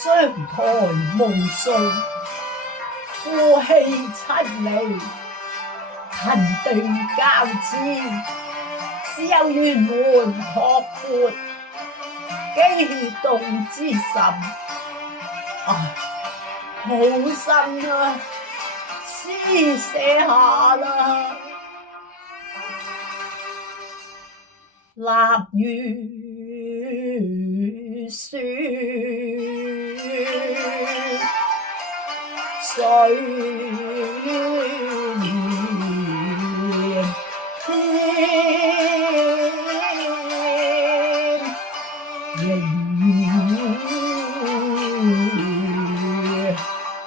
雙台夢送，夫妻親離，藤斷交戰，只有圓門托缽，激動之神。唉，好深啊，詩寫下啦。臘月雪，水連天，迎月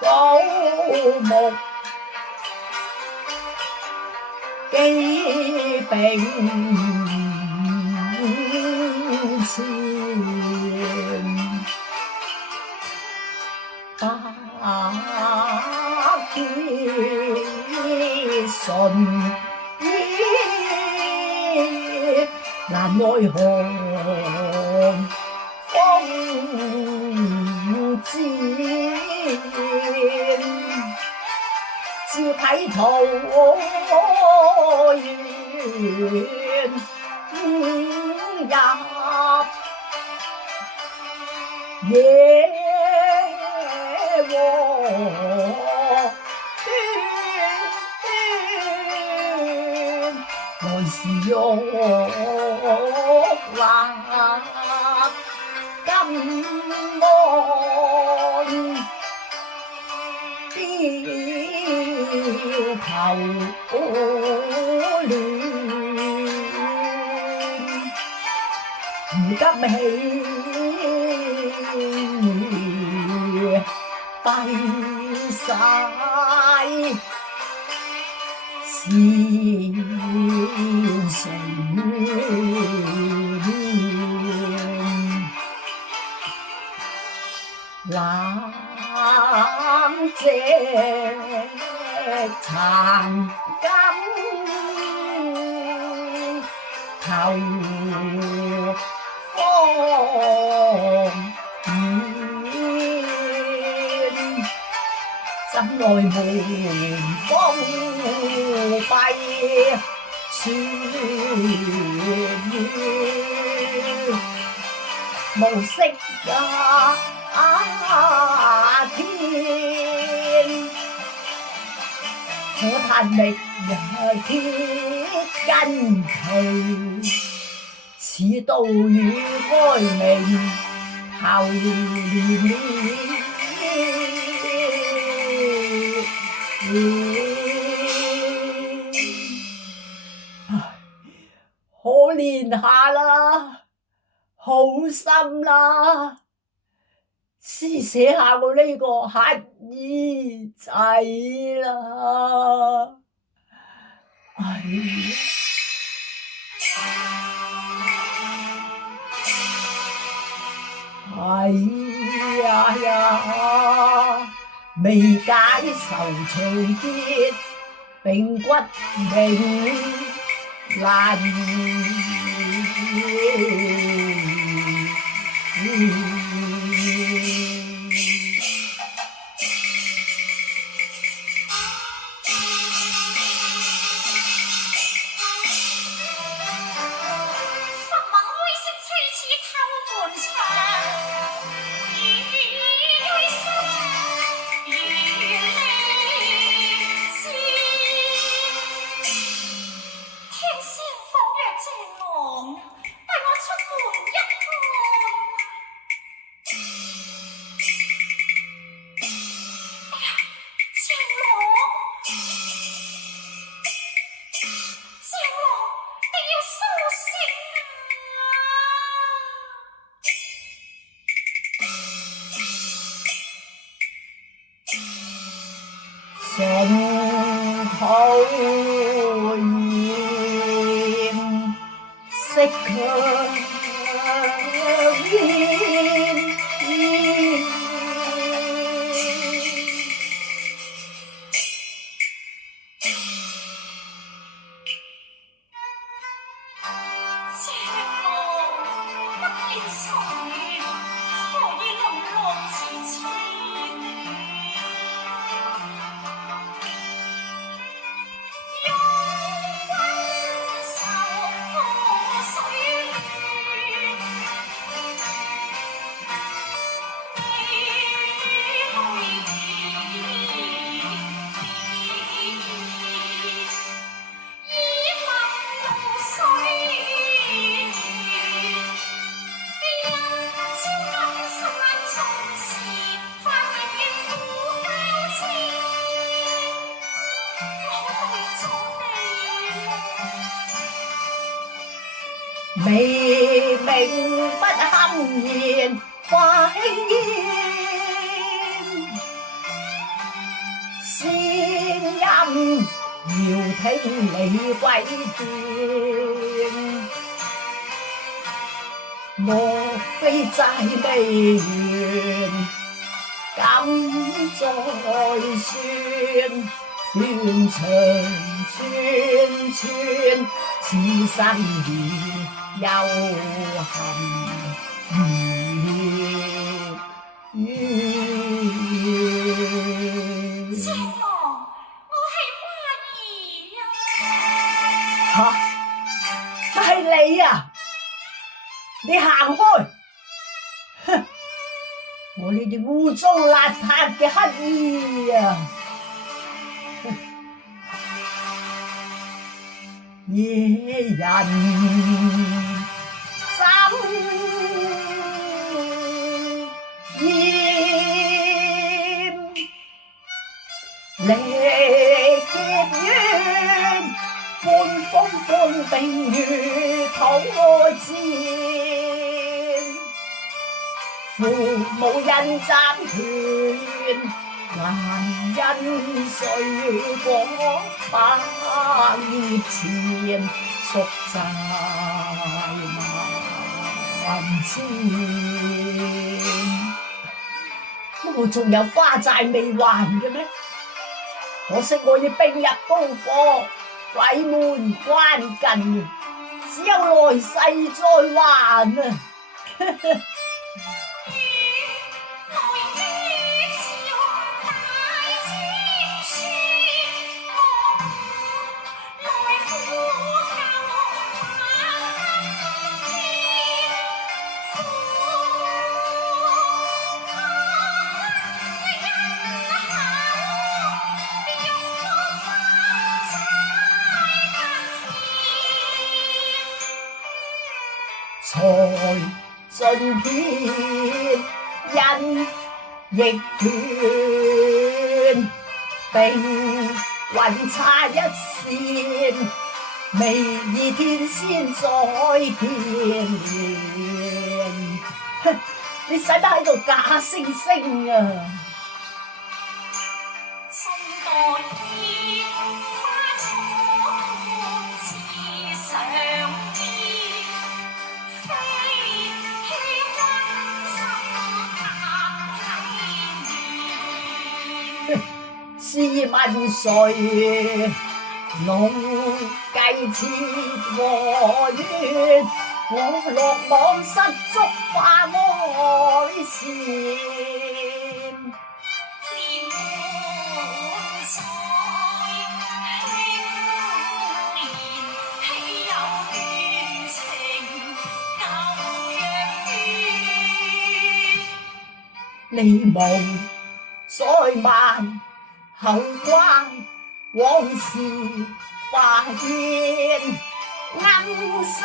高木，寄並前，百結純意，難奈何風漸，照睇桃源入野和端，來時玉蠟金鞍，雕頭亂。如急起閉晒線水冷夕殘金頭怎奈門封閉，雪無色天，可嘆覓鐵根皮，似刀與哀鳴頭連連。可憐下啦，好心啦，詩寫下我呢個乞兒仔啦。哎呀，未解愁長結，並骨銘難言。順土炎，色強煙，微明不堪言快咽，仙音遙聽李貴斷，莫非債未完，今再算，斷腸寸寸，此生已有恨月圓。師父，我係花兒啊！吓，係你啊！你行開！哼，我呢啲污糟邋遢嘅乞兒啊！野人怎厭力結怨，半風半冰如土箭，父母恩爭權，難因水果百業前，贖債萬千。我仲有花債未還嘅咩？可惜我已兵入刀火，鬼門關近，只有來世再還啊！才盡遍人亦斷，並雲差一線，未擬天仙再見面。哼，你使乜喺度假惺惺啊？試問誰弄計切和怨？我落網失足化愛線，連滿水輕言，豈有斷情舊約斷？你夢再漫後關，往事化煙，鶯聲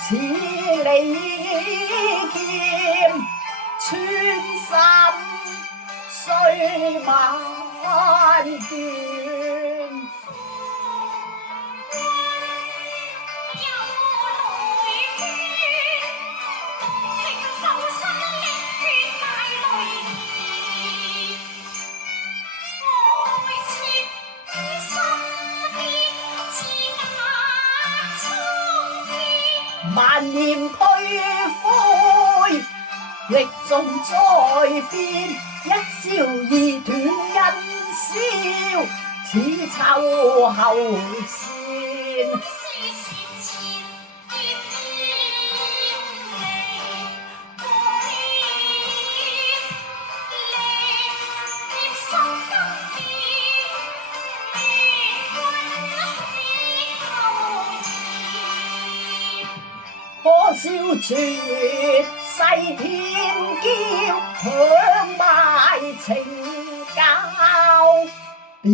似利劍，穿心碎萬段。萬念俱灰，力縱再變，一朝已斷恩消，此秋後線。可笑絕世天驕，享賣情交變。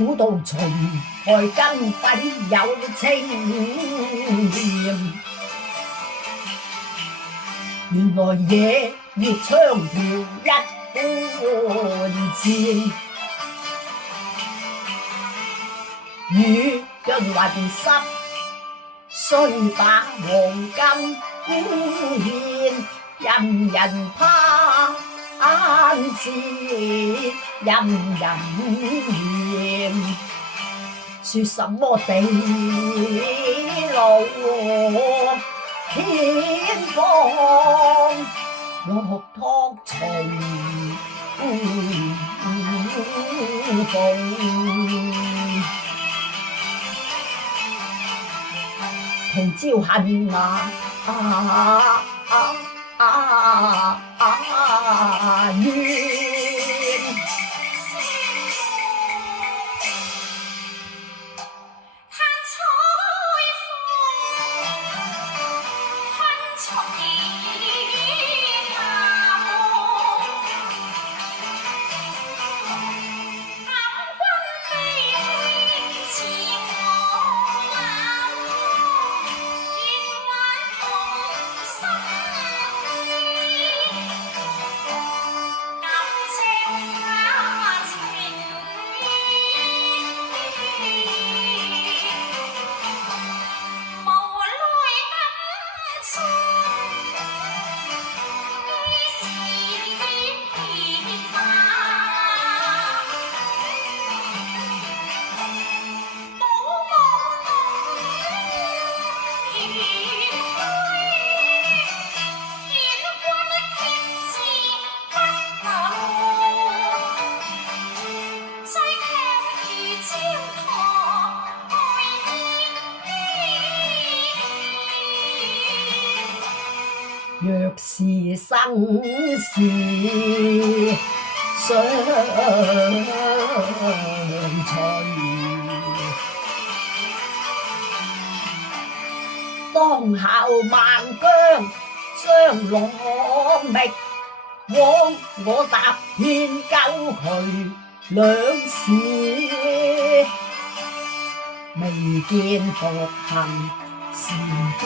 古道秦台更奮有青臉，原來夜月長條一般纏，雨潤雲濕雖把黃金獻，人人攀枝人人嫌，說什麼地老天荒，落託重逢，同朝恨怨，若是生時相隨，當效孟姜將羅覓，枉我踏遍九衢兩市，未見獨行禪端。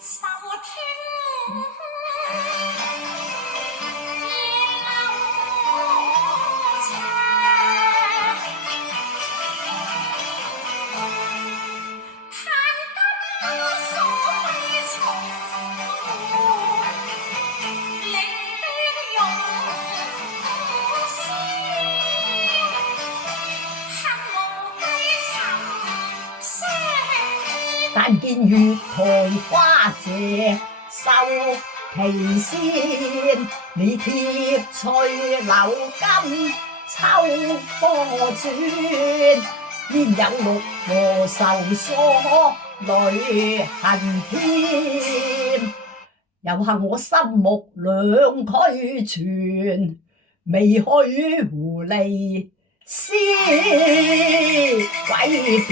受聽夜流長，嘆今所未從，令兵勇先。但見月台花謝收其先，你貼翠柳金秋波轉，焉有六和愁疏淚痕添？又幸我心目兩俱全，未許狐狸思詭辯。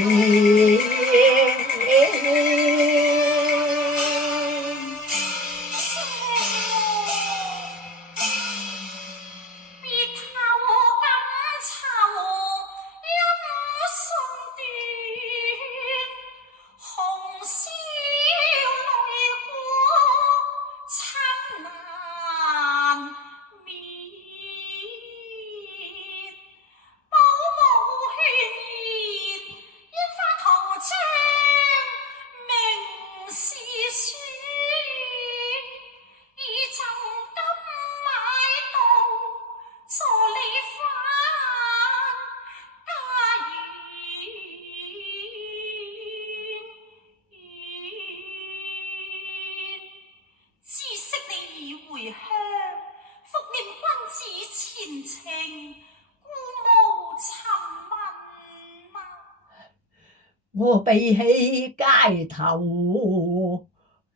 我比起街頭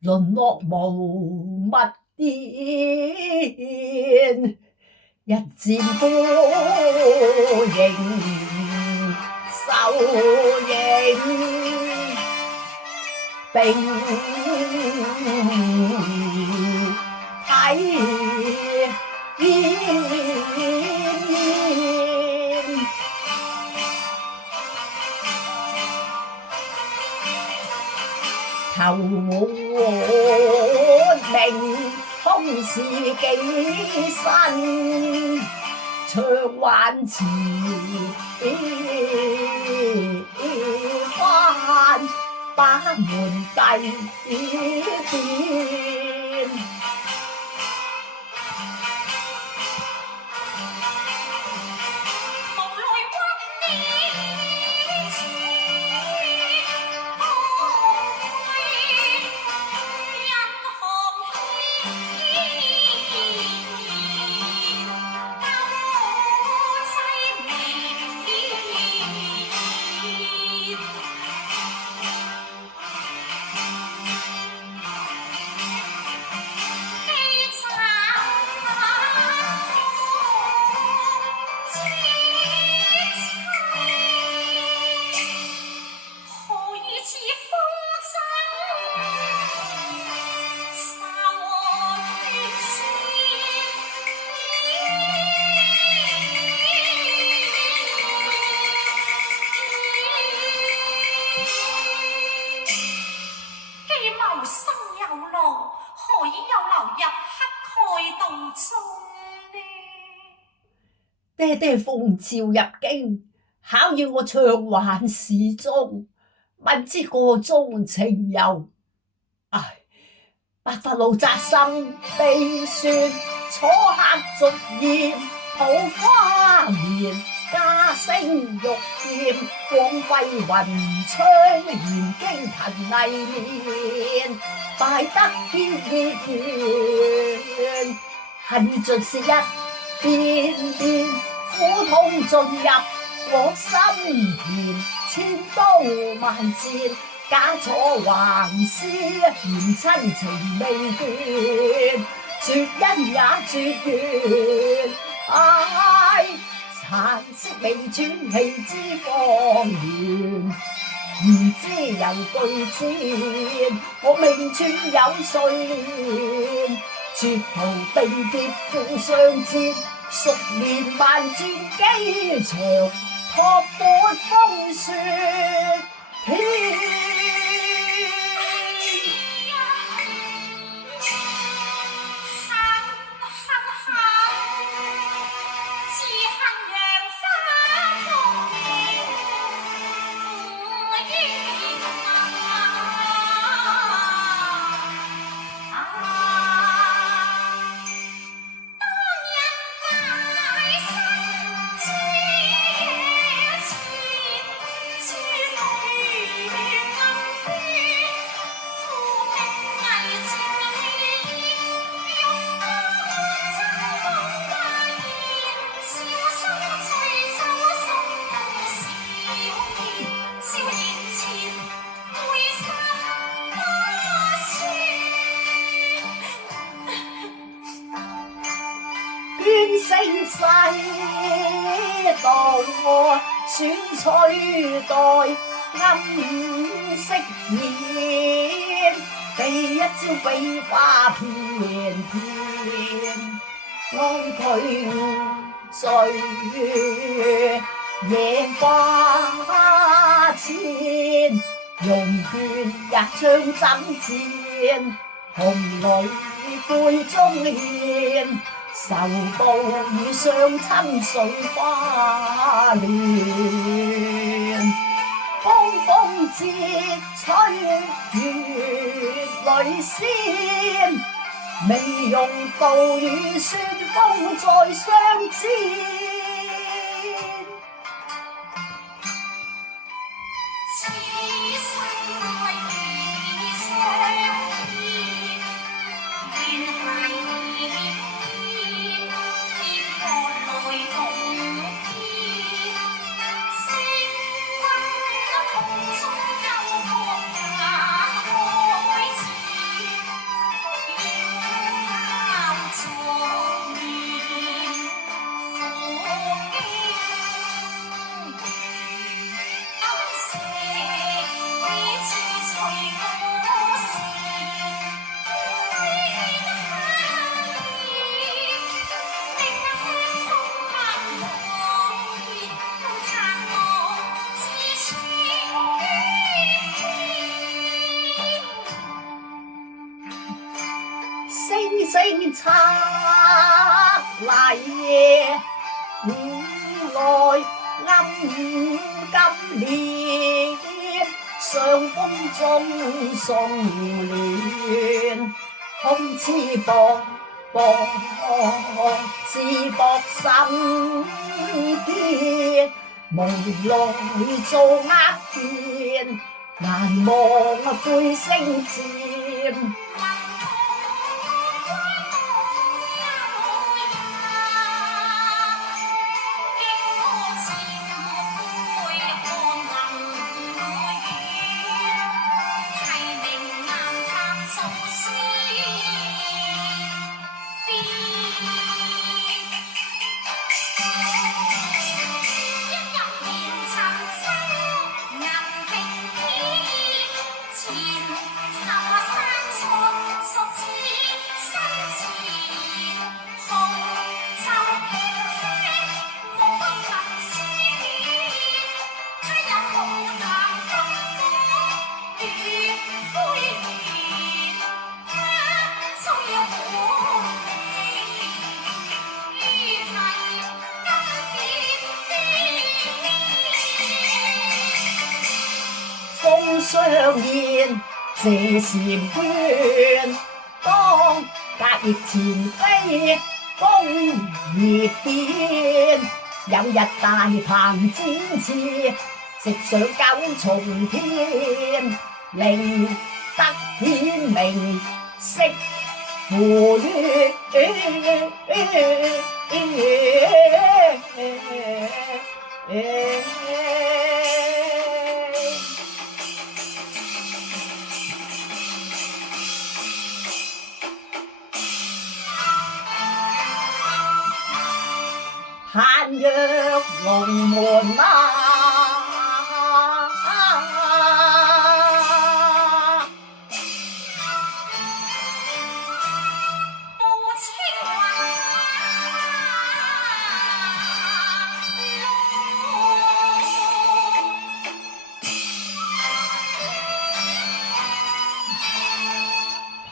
淪落無物癲，一戰呼應受刑，並睇頭名空是幾身，長還遲返把門計變。爹爹奉詔入京，考驗我償還始終，問之個中情由。唉，白髮老宅心悲酸，楚客逐艷抱花眠，家聲玉劍，光輝雲槍，現京騰麗面，敗得驕孽，恨盡是一遍遍苦痛進入我心田，千刀萬箭，假錯橫施，嫌親情未斷，絕恩也絕緣。唉，殘色未轉，氣之方圓，唔知有對戰，我命中有誰憐，絕途並劫負相戰，熟練萬轉機場，托缽風雪天。聲世道選取代暗色面，第一朝飛花片片，愛佢醉野花前，用斷日槍爭戰，紅女杯中獻。仇報與相親水花亂，風風節吹月淚先，未用道與酸風再相戰。聲拆禮，古來暗五金蓮，上風中送亂，空痴薄薄自薄心堅，無來做厄變，難忘悔聲漸。風相燕，謝禪喧，當隔翼前飛，弓葉變。有日大鵬展翅，直上九重天，令得顯明，惜乎於盼若龍門啊，報青雲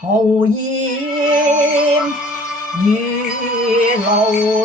途厭雨露。